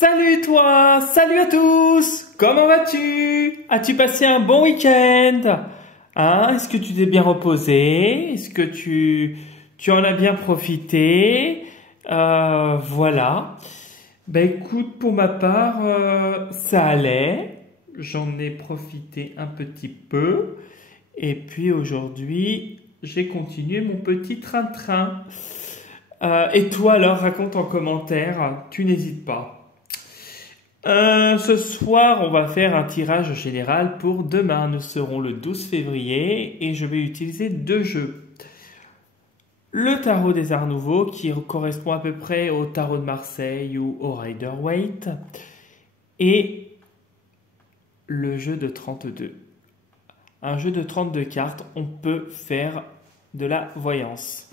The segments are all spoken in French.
Salut toi, salut à tous, comment vas-tu? As-tu passé un bon week-end? Hein? Est-ce que tu t'es bien reposé? Est-ce que tu en as bien profité? Voilà. Ben écoute, pour ma part, ça allait. J'en ai profité un petit peu. Et puis aujourd'hui, j'ai continué mon petit train-train. Et toi alors, raconte en commentaire, tu n'hésites pas. Ce soir, on va faire un tirage général pour demain. Nous serons le 12 février et je vais utiliser deux jeux. Le tarot des Arts Nouveaux qui correspond à peu près au tarot de Marseille ou au Rider-Waite et le jeu de 32. Un jeu de 32 cartes, on peut faire de la voyance.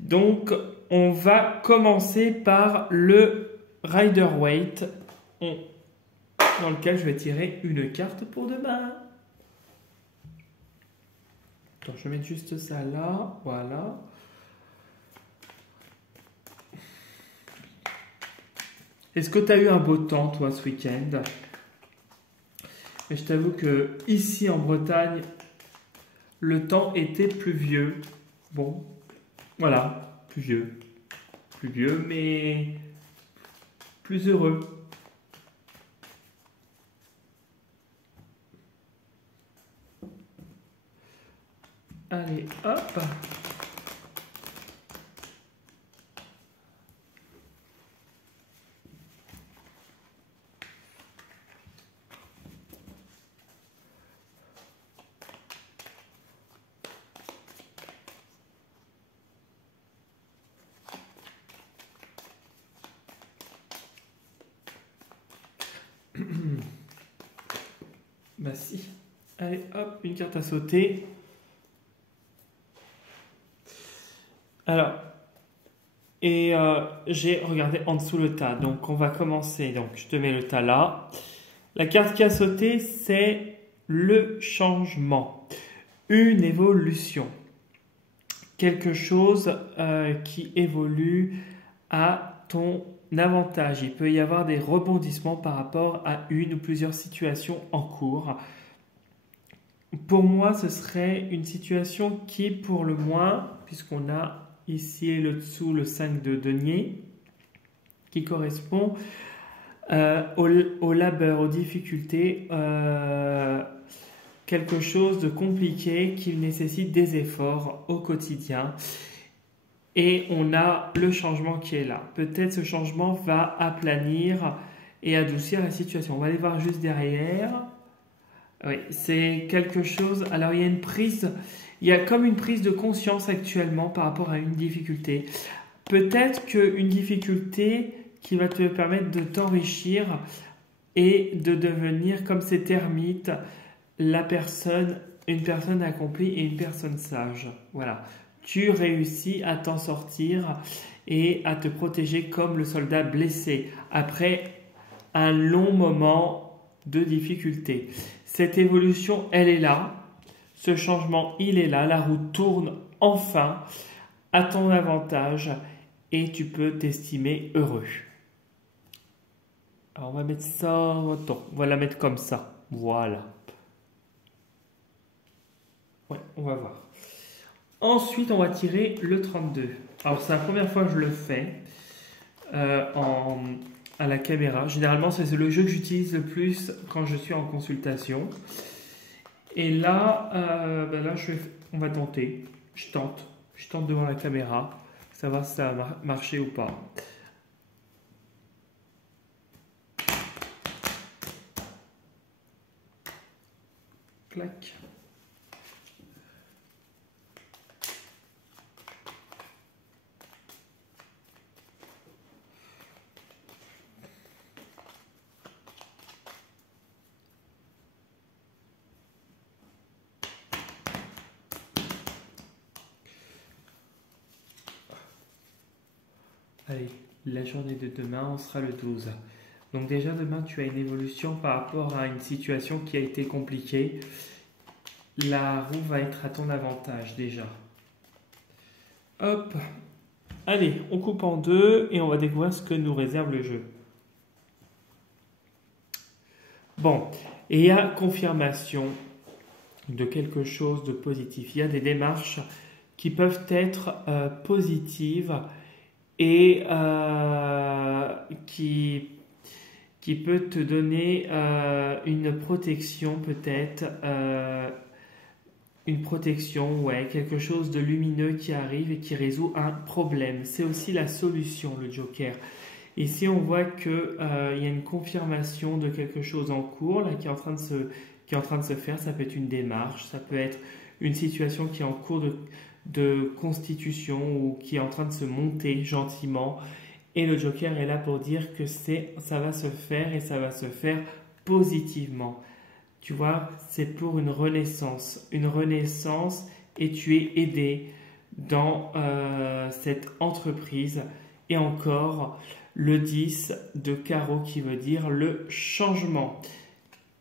Donc, on va commencer par le Rider-Waite dans lequel je vais tirer une carte pour demain. Attends, je vais mettre juste ça là, voilà. Est-ce que tu as eu un beau temps, toi, ce week-end? Mais je t'avoue que ici en Bretagne, le temps était pluvieux. Bon, voilà, pluvieux. Pluvieux, mais plus heureux. Allez, hop. Bah si. Allez, hop, une carte à sauter. Alors, j'ai regardé en dessous le tas. Donc, on va commencer. Donc, je te mets le tas là. La carte qui a sauté, c'est le changement. Une évolution. Quelque chose qui évolue à ton avantage. Il peut y avoir des rebondissements par rapport à une ou plusieurs situations en cours. Pour moi, ce serait une situation qui, pour le moins, puisqu'on a ici et le dessous le 5 de denier, qui correspond au labeur, aux difficultés, quelque chose de compliqué qui nécessite des efforts au quotidien. Et on a le changement qui est là. Peut-être ce changement va aplanir et adoucir la situation. On va aller voir juste derrière. Oui, c'est quelque chose. Alors il y a une prise, il y a comme une prise de conscience actuellement par rapport à une difficulté. Peut-être qu'une difficulté qui va te permettre de t'enrichir et de devenir comme ces termites, une personne accomplie et une personne sage. Voilà. Tu réussis à t'en sortir et à te protéger comme le soldat blessé après un long moment de difficulté. Cette évolution, elle est là. Ce changement, il est là. La roue tourne enfin à ton avantage et tu peux t'estimer heureux. Alors, on va mettre ça. Attends, on va la mettre comme ça. Voilà. Ouais, on va voir. Ensuite, on va tirer le 32. Alors, c'est la première fois que je le fais à la caméra. Généralement, c'est le jeu que j'utilise le plus quand je suis en consultation. Et là, on va tenter. Je tente devant la caméra, savoir si ça va marcher ou pas. Clac. Allez, la journée de demain, on sera le 12. Donc déjà demain, tu as une évolution par rapport à une situation qui a été compliquée. La roue va être à ton avantage déjà. Hop. Allez, on coupe en deux et on va découvrir ce que nous réserve le jeu. Bon, et il y a confirmation de quelque chose de positif. Il y a des démarches qui peuvent être positives et qui peut te donner une protection peut-être, une protection, ouais, quelque chose de lumineux qui arrive et qui résout un problème. C'est aussi la solution, le Joker. Ici, on voit que il y a une confirmation de quelque chose en cours là, qui est en train de se faire. Ça peut être une démarche, ça peut être une situation qui est en cours de constitution ou qui est en train de se monter gentiment. Et le Joker est là pour dire que ça va se faire et ça va se faire positivement. Tu vois, c'est pour une renaissance. Une renaissance et tu es aidé dans cette entreprise. Et encore, le 10 de carreau qui veut dire le changement.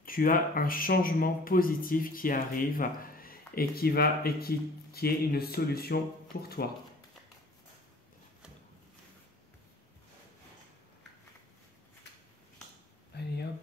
Tu as un changement positif qui arrive et qui est une solution pour toi. Allez hop.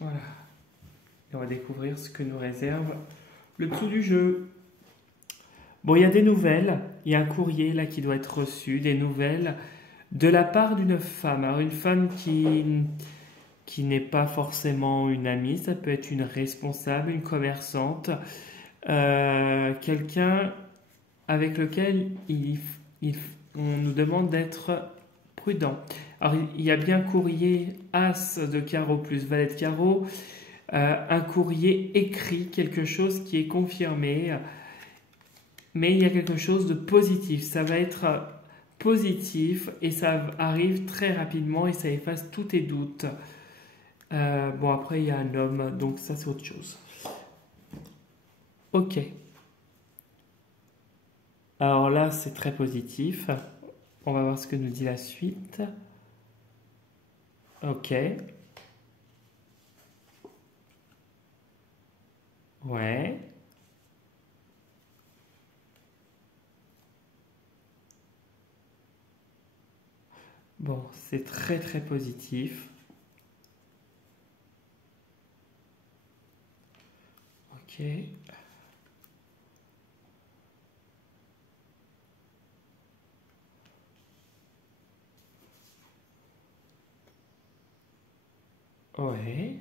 Voilà. Et on va découvrir ce que nous réserve le dessous du jeu. Bon, il y a des nouvelles. Il y a un courrier là qui doit être reçu. Des nouvelles de la part d'une femme. Alors, une femme qui n'est pas forcément une amie. Ça peut être une responsable, une commerçante. Quelqu'un avec lequel on nous demande d'être prudent. Alors, il y a bien courrier As de carreau plus valet de carreau, un courrier écrit, quelque chose qui est confirmé, mais il y a quelque chose de positif. Ça va être positif et ça arrive très rapidement et ça efface tous tes doutes. Bon, après, il y a un homme, donc ça, c'est autre chose. Ok. Alors là, c'est très positif. On va voir ce que nous dit la suite. Ok. Ouais. Bon, c'est très très positif. Ok. Ouais.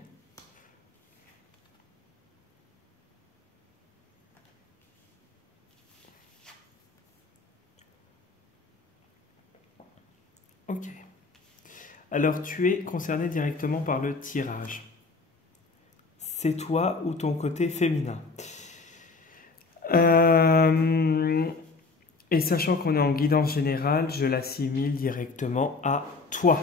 Ok. Alors, tu es concerné directement par le tirage. C'est toi ou ton côté féminin. Et sachant qu'on est en guidance générale, je l'assimile directement à toi.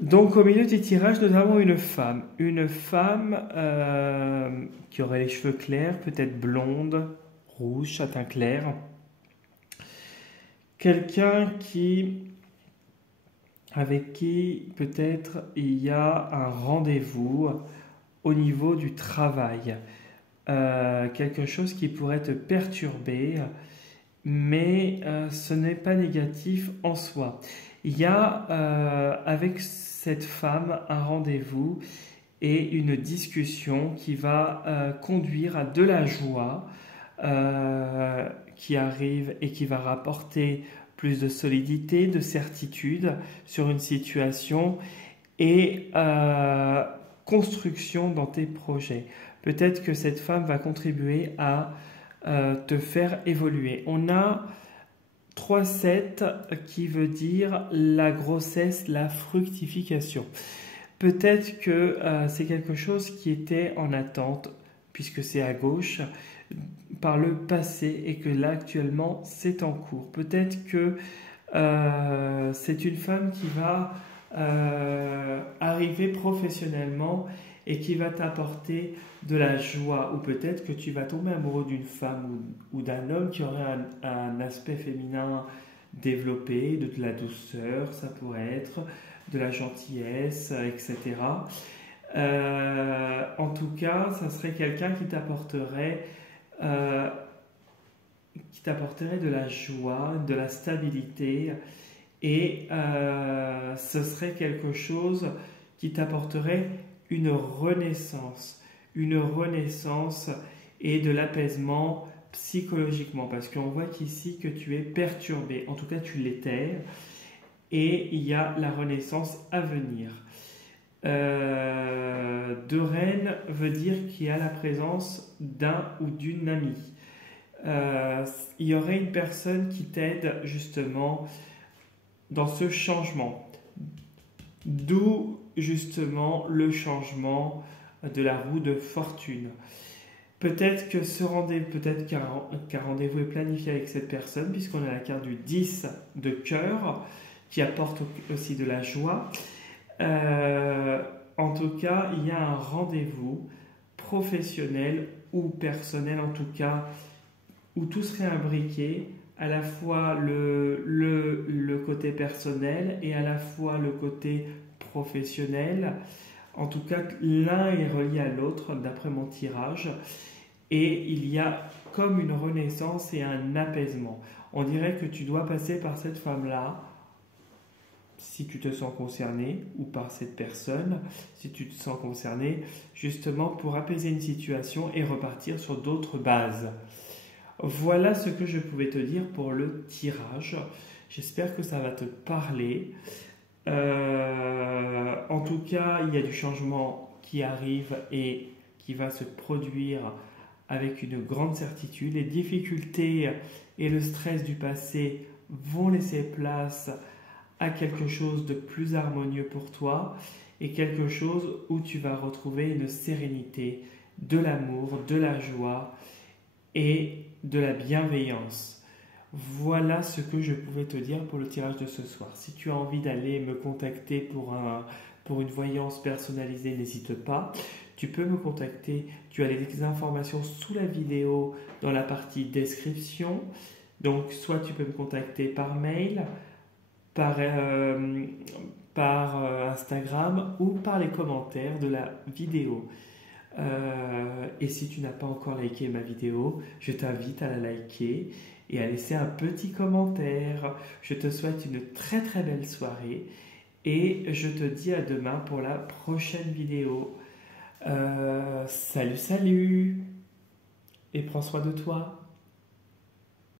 Donc, au milieu du tirage, nous avons une femme. Une femme qui aurait les cheveux clairs, peut-être blonde, rouge, châtain clair. Quelqu'un avec qui peut-être il y a un rendez-vous au niveau du travail. Quelque chose qui pourrait te perturber, mais ce n'est pas négatif en soi. Il y a avec cette femme un rendez-vous et une discussion qui va conduire à de la joie qui arrive et qui va rapporter plus de solidité, de certitude sur une situation et construction dans tes projets. Peut-être que cette femme va contribuer à te faire évoluer. On a 3-7 qui veut dire la grossesse, la fructification. Peut-être que c'est quelque chose qui était en attente, puisque c'est à gauche, par le passé et que là actuellement c'est en cours. Peut-être que c'est une femme qui va arriver professionnellement et qui va t'apporter de la joie, ou peut-être que tu vas tomber amoureux d'une femme ou d'un homme qui aurait un aspect féminin développer, de la douceur, ça pourrait être de la gentillesse, etc. En tout cas, ça serait quelqu'un qui t'apporterait de la joie, de la stabilité, et ce serait quelque chose qui t'apporterait une renaissance et de l'apaisement psychologiquement, parce qu'on voit qu'ici que tu es perturbé, en tout cas tu l'étais, et il y a la renaissance à venir. De reine veut dire qu'il y a la présence d'un ou d'une amie. Il y aurait une personne qui t'aide justement dans ce changement. D'où justement le changement de la roue de fortune. Peut-être qu'un rendez-vous est planifié avec cette personne, puisqu'on a la carte du 10 de cœur, qui apporte aussi de la joie. En tout cas, il y a un rendez-vous professionnel ou personnel, en tout cas, où tout serait imbriqué, à la fois le côté personnel et à la fois le côté professionnel. En tout cas, l'un est relié à l'autre, d'après mon tirage. Et il y a comme une renaissance et un apaisement. On dirait que tu dois passer par cette femme-là, si tu te sens concerné, ou par cette personne, si tu te sens concerné, justement pour apaiser une situation et repartir sur d'autres bases. Voilà ce que je pouvais te dire pour le tirage. J'espère que ça va te parler. En tout cas, il y a du changement qui arrive et qui va se produire avec une grande certitude. Les difficultés et le stress du passé vont laisser place à quelque chose de plus harmonieux pour toi et quelque chose où tu vas retrouver une sérénité, de l'amour, de la joie et de la bienveillance. Voilà ce que je pouvais te dire pour le tirage de ce soir. Si tu as envie d'aller me contacter pour une voyance personnalisée, n'hésite pas. Tu peux me contacter, tu as les informations sous la vidéo dans la partie description. Donc soit tu peux me contacter par mail, par Instagram ou par les commentaires de la vidéo. Et si tu n'as pas encore liké ma vidéo, je t'invite à la liker et à laisser un petit commentaire. Je te souhaite une très très belle soirée et je te dis à demain pour la prochaine vidéo. Salut, salut, et prends soin de toi.